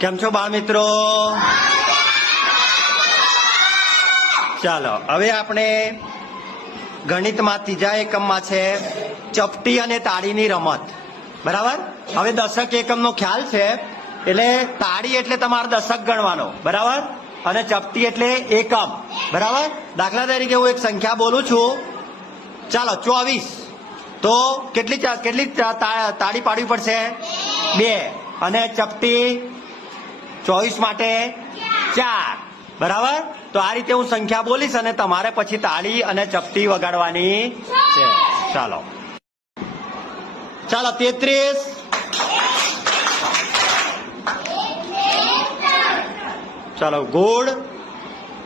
કેમ છો બાળ મિત્રો? ચાલો, હવે આપણે ગણિતમાં ત્રીજા એકમમાં છે, ચપટી અને તાળીની રમત. બરાબર? હવે દશક એકમનો ખ્યાલ છે, એટલે તાળી એટલે તમારે દશક ગણવાનો. બરાબર? અને ચપટી એટલે એકમ. બરાબર? દાખલા તરીકે હું એક સંખ્યા બોલું છું. ચાલો, ચોવીસ. તો કેટલી કેટલી તાળી પાડવી પડશે? બે. અને ચપટી ચોવીસ માટે ચાર. બરાબર? તો આ રીતે હું સંખ્યા બોલીશ અને તમારે પછી તાળી અને ચપટી વગાડવાની છે. ચાલો. ચાલો, તેત્રીસ. ચાલો, ગોળ.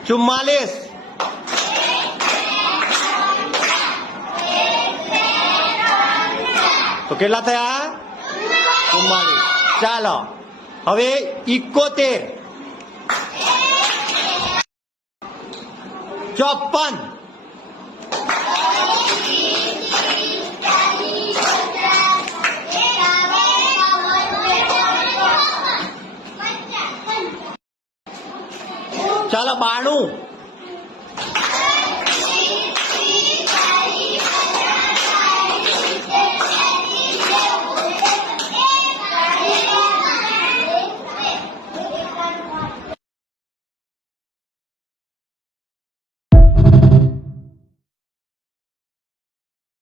ચુમ્માલીસ. તો કેટલા થયા? ચુમ્માલીસ. ચાલો. હવે ઇકોતેર ચોપન ચાલો બાણું.